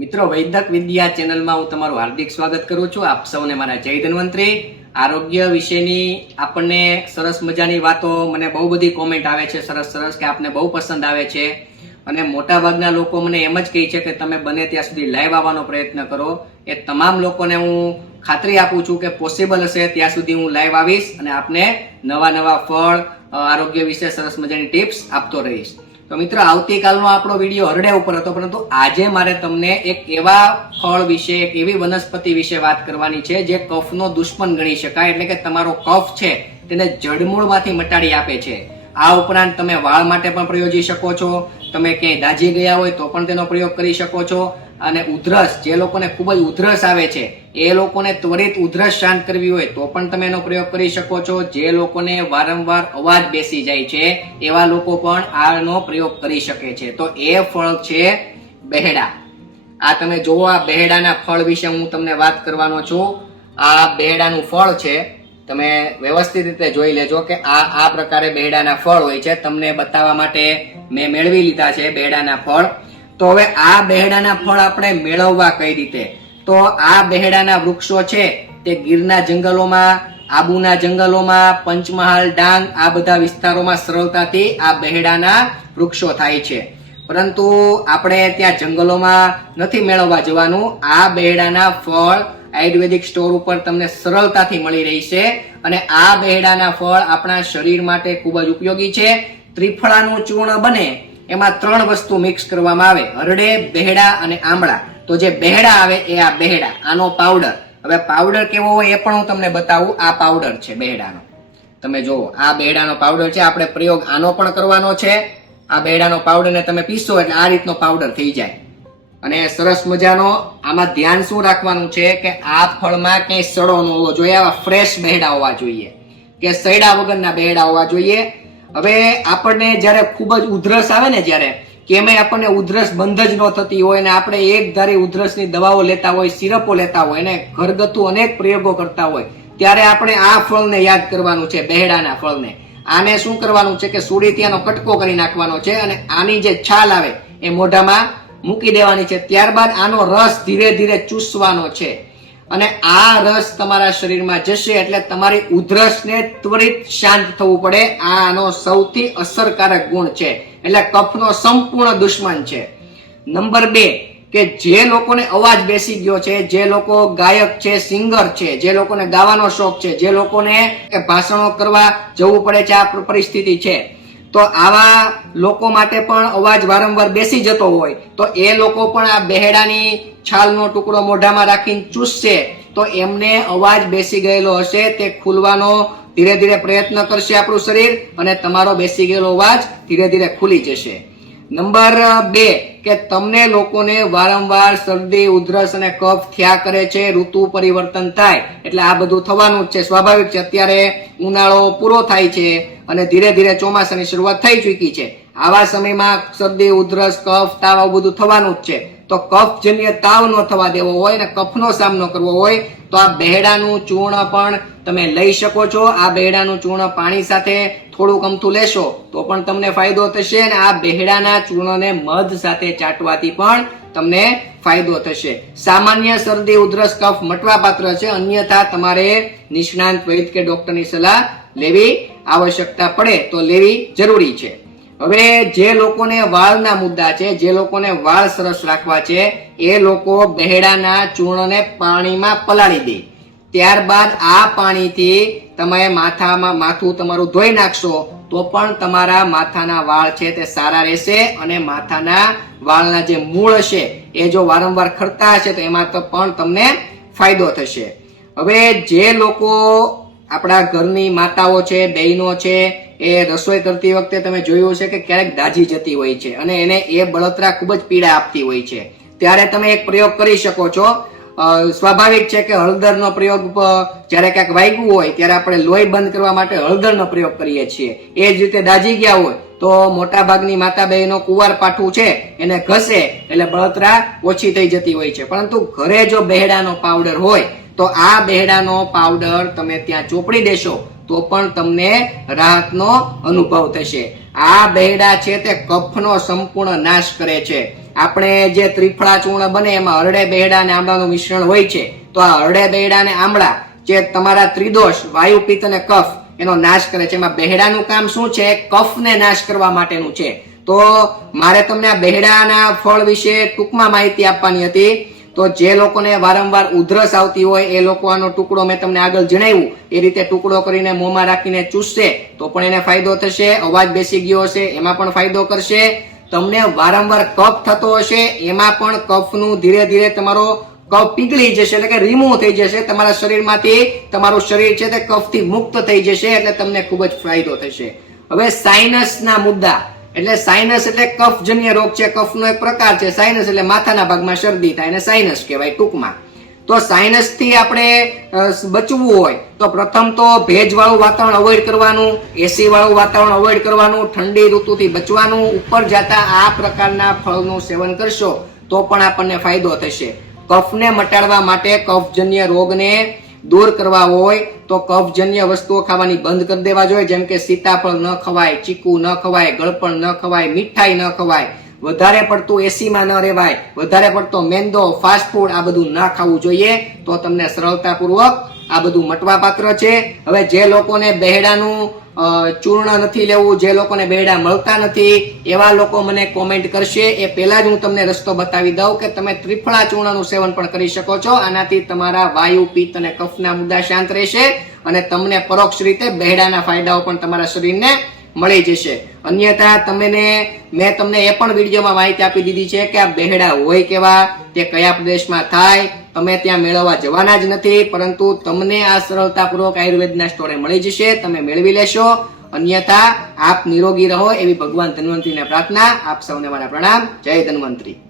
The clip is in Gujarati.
મિત્રો વૈદક વિદ્યા ચેનલમાં હું તમારું હાર્દિક સ્વાગત કરું છું. આપ સૌને મારા જય ધન્વંતરી. આરોગ્ય વિશેની આપણને સરસ મજાની વાતો, મને બહુ બધી કોમેન્ટ આવે છે સરસ કે આપને બહુ પસંદ આવે છે. અને મોટાભાગના લોકો મને એમ જ કહે છે કે તમે બને ત્યાં સુધી લાઈવ આવવાનો પ્રયત્ન કરો. એ તમામ લોકોને હું ખાતરી આપું છું કે પોસિબલ હશે ત્યાં સુધી હું લાઈવ આવીશ અને આપને નવા ફળ, આરોગ્ય વિશે સરસ મજાની ટિપ્સ આપતો રહીશ. તો મિત્રો, આવતીકાલનો આપણો વિડીયો હરડે ઉપર હતો, પરંતુ આજે મારે તમને એક એવા ફળ વિશે, એક એવી વનસ્પતિ વિશે વાત કરવાની છે જે કફનો દુશ્મન ગણી શકાય. એટલે કે તમારો કફ છે તેને જડમૂળમાંથી મટાડી આપે છે. આ ઉપરાંત તમે વાળ માટે પણ પ્રયોજી શકો છો. તમે ક્યાંય દાઝી ગયા હોય તો પણ તેનો પ્રયોગ કરી શકો છો. અને ઉધરસ, જે લોકોને ખૂબ જ ઉધરસ આવે છે એ લોકોને ત્વરિત ઉધરસ શાંત કરવી હોય તો પણ તમે એનો પ્રયોગ કરી શકો છો. જે લોકોને વારંવાર અવાજ બેસી જાય છે એવા લોકો પણ આનો પ્રયોગ કરી શકે છે. તો એ ફળ છે બેહડા. આ તમે જોવો, આ બેહડાના ફળ વિશે હું તમને વાત કરવાનો છું. આ બેહડાનું ફળ છે, તમે વ્યવસ્થિત રીતે જોઈ લેજો કે આ પ્રકારે બેહડાના ફળ હોય છે. તમને બતાવવા માટે મેં મેળવી લીધા છે બેહડાના ફળ. તો હવે આ બેહડાના ફળ આપણે મેળવવા કઈ રીતે? તો આ બેહડાના વૃક્ષો છે તે ગીરના જંગલોમાં, આબુના જંગલોમાં, પંચમહાલ, ડાંગ આ બધા વિસ્તારોમાં સરળતાથી આ બેહડાના વૃક્ષો થાય છે. પરંતુ આપણે ત્યાં જંગલોમાં નથી મેળવવા જવાનું. આ બેહડાના ફળ આયુર્વેદિક સ્ટોર ઉપર તમને સરળતાથી મળી રહેશે. અને આ બેહડાના ફળ આપણા શરીર માટે ખૂબ જ ઉપયોગી છે. ત્રિફળાનું ચૂર્ણ બને, એમાં 3 વસ્તુ મિક્સ કરવામાં આવે: હરડે, બેહડા અને આમળા. તો જે બેહડા આવે એ આ બેહડા, આનો પાવડર. હવે પાવડર કેવો હોય એ પણ હું તમને બતાવું. આ પાવડર છે બેહડાનો, તમે જુઓ, આ બેહડાનો પાવડર છે. આપણે પ્રયોગ આનો પણ કરવાનો છે. આ બેહડાનો પાવડર ને તમે પીસો એટલે આ રીતનો પાવડર થઈ જાય. અને સરસ મજાનો આમાં ધ્યાન શું રાખવાનું છે કે આ ફળમાં ક્યાંય સડો ન હોવો જોઈએ. આવા ફ્રેશ બેહડા હોવા જોઈએ, કે સડ્યા વગરના બેહડા હોવા જોઈએ. હવે આપણને જયારે ખૂબ જ ઉધરસ આવે ને, જ્યારે કે એમાં આપણને ઉધરસ બંધ જ ન થતી હોય ને આપણે એક ધારી ઉધરસની દવાઓ લેતા હોય, સિરપો લેતા હોય ને ઘરગથ્થુ અનેક પ્રયોગો કરતા હોય, ત્યારે આપણે આ ફળને યાદ કરવાનું છે, બેહડાના ફળને. આને શું કરવાનું છે કે સુડીતિયાનો કટકો કરી નાખવાનો છે અને આની જે છાલ આવે એ મોઢામાં મૂકી દેવાની છે. ત્યારબાદ આનો રસ ધીરે ધીરે ચૂસવાનો છે. અને આ રસ તમારા શરીરમાં જશે એટલે તમારી ઉધરસને ત્વરિત શાંત થવું પડે. આનો સૌથી અસરકારક ગુણ છે. એટલે કફનો સંપૂર્ણ દુશ્મન છે. નંબર 2, કે જે લોકોને અવાજ બેસી ગયો છે, જે લોકો ગાયક છે, સિંગર છે, જે લોકોને ગાવાનો શોખ છે, જે લોકોને ભાષણો કરવા જવું પડે છે, આ પરિસ્થિતિ છે, તો આવા લોકો માટે પણ અવાજ વારંવાર બેસી જતો હોય તો એ લોકો પણ આ બેહડાની છાલનો ટુકડો મોઢામાં રાખીને ચૂસશે તો એમને અવાજ બેસી ગયેલો હશે તે ખુલવાનો ધીરે ધીરે પ્રયત્ન કરશે આપણું શરીર, અને તમારો બેસી ગયેલો અવાજ ધીરે ધીરે ખુલી જશે. નંબર 2, કે તમને લોકોને વારંવાર શરદી, ઉધરસ અને કફ થયા કરે છે. ઋતુ પરિવર્તન થાય એટલે આ બધું થવાનું જ છે, સ્વાભાવિક છે. અત્યારે ઉનાળો પૂરો થાય છે અને ધીરે ધીરે ચોમાસાની શરૂઆત થઈ ચૂકી છે. આવા સમયમાં શરદી, ઉધરસ, કફ, તાવ આવું બધું થવાનું જ છે. તો કફજન્ય તાવ ન થવા દેવો હોય ને કફનો સામનો કરવો હોય તો આ બેહડાનું ચૂર્ણ પણ તમે લઈ શકો છો. આ બેહડાનું ચૂર્ણ પાણી સાથે થોડુંક અમથું લેશો તો પણ તમને ફાયદો થશે. અને આ બેહડાના ચૂર્ણને મધ સાથે ચાટવાથી પણ તમને ફાયદો થશે. સામાન્ય શરદી, ઉધરસ, કફ મટવા પાત્ર છે. અન્યથા તમારે નિષ્ણાંત વૈદ્ય કે ડોક્ટરની સલાહ લેવી આવશ્યકતા પડે તો લેવી જરૂરી છે. હવે જે લોકોને વાળના મુદ્દા છે, જે લોકોને વાળ સરસ રાખવા છે, એ લોકો બેહડાના ચૂર્ણને પાણીમાં પલાળી દે. ત્યારબાદ આ પાણીથી તમે માથું તમારું ધોઈ નાખશો તો પણ તમારા માથાના વાળ છે તે સારા રહેશે. અને માથાના વાળના જે મૂળ હશે એ જો વારંવાર ખરતા હશે તો એમાં તો પણ તમને ફાયદો થશે. હવે જે લોકો આપણા ઘરની માતાઓ છે, બહેનો છે, એ રસોઈ કરતી વખતે તમે જોયું છે કે ક્યારેક દાઝી જતી હોય છે અને એને એ બળતરા ખૂબ જ પીડા આપતી હોય છે. ત્યારે તમે એક પ્રયોગ કરી શકો છો. સ્વાભાવિક છે કે હળદરનો પ્રયોગ જ્યારે ક્યાંક વાગ્યું હોય ત્યારે આપણે લોહી બંધ કરવા માટે હળદરનો પ્રયોગ કરીએ છીએ. એ જ રીતે દાઝી ગયા હોય તો મોટા ભાગની માતા બહેનો કુંવાર પાઠું છે એને ઘસે એટલે બળતરા ઓછી થઈ જતી હોય છે. પરંતુ ઘરે જો બેહડાનો પાવડર હોય તો આ બેહડાનો પાવડર તમે ત્યાં ચોપડી દેશો તો પણ તમને રાહતનો અનુભવ થશે. આ બેહડા છે તે કફનો સંપૂર્ણ નાશ કરે છે. આપણે જે ત્રિફળા ચૂર્ણ બને એમાં હરડે બેહડા અને આમળાનું મિશ્રણ હોય છે. તો આ હરડે બેહડા અને આમળા જે તમારા ત્રિદોષ વાયુ પિત્ત અને કફ એનો નાશ કરે છે. એમાં બેહડાનું કામ શું છે? કફને નાશ કરવા માટેનું છે. તો મારે તમને આ બેહડાના ફળ વિશે ટૂંકમાં માહિતી આપવાની હતી. તો જે લોકોને વારંવાર ઉધરસ આવતી હોય એ લોકો આનો ટુકડો મેં તમને આગળ જણાવ્યું એ રીતે ટુકડો કરીને મોંમાં રાખીને ચૂસશે તો પણ એને ફાયદો થશે. અવાજ બેસી ગયો હશે એમાં પણ ફાયદો કરશે. તમને વારંવાર કફ થતો હશે એમાં પણ કફનું ધીરે ધીરે તમારો કફ પીગળી જશે, એટલે કે રિમૂવ થઈ જશે તમારા શરીરમાંથી. તમારું શરીર છે તે કફથી મુક્ત થઈ જશે એટલે તમને ખૂબ જ ફાયદો થશે. હવે સાઇનસના મુદ્દા, એટલે સાઇનસ એટલે કફજન્ય રોગ છે. કફનો એક પ્રકાર છે. સાઇનસ એટલે માથાના ભાગમાં શરદી થાય એને સાઇનસ કહેવાય ટૂંકમાં. તો સાઇનસ થી આપણે બચવું હોય તો પ્રથમ તો ભેજવાળું વાતાવરણ અવોઇડ કરવાનું, એસી વાળું વાતાવરણ અવોઇડ કરવાનું, ઠંડી ઋતુથી બચવાનું. ઉપર જતા આ પ્રકારના ફળનું સેવન કરશો તો પણ આપણને ફાયદો થશે. કફને મટાડવા માટે, કફજન્ય રોગને દૂર કરવા હોય તો કફજન્ય વસ્તુઓ ખાવાની બંધ કરી દેવા જોઈએ. જેમ કે સીતાફળ ન ખવાય, ચીકુ ન ખવાય, ગળપણ ન ખવાય, મીઠાઈ ન ખવાય, વધારે પડતું એસીમાં ન રહેવાય, વધારે પડતો મેંદો, ફાસ્ટ ફૂડ આ બધું ના ખાવું જોઈએ. તો તમને સરળતાપૂર્વક આ બધું મટવા પાત્ર છે. હવે જે લોકોને બેહડાનું ચૂર્ણ નથી લેવું, જે લોકોને બેહડા મળતા નથી એવા લોકો મને કોમેન્ટ કરશે. એ પહેલા જ હું તમને રસ્તો બતાવી દઉં કે તમે ત્રિફળા ચૂર્ણનું સેવન પણ કરી શકો છો. આનાથી તમારા વાયુ પિત્ત અને કફના મુદ્દા શાંત રહેશે અને તમને પરોક્ષ રીતે બેહડાના ફાયદાઓ પણ તમારા શરીરને મળી જશે. અન્યથા મેં તમને એ પણ વિડીયોમાં માહિતી આપી દીધી છે કે આ બેહડા હોય કેવા, તે કયા પ્રદેશમાં થાય. તમે ત્યાં મેળવવા જવાના જ નથી, પરંતુ તમને આ સરળતાપૂર્વક આયુર્વેદના સ્ટોરે મળી જશે, તમે મેળવી લેશો. અન્યથા આપ નિરોગી રહો એવી ભગવાન ધન્વંતરીને પ્રાર્થના. આપ સૌને મારા પ્રણામ. જય ધન્વંતરી.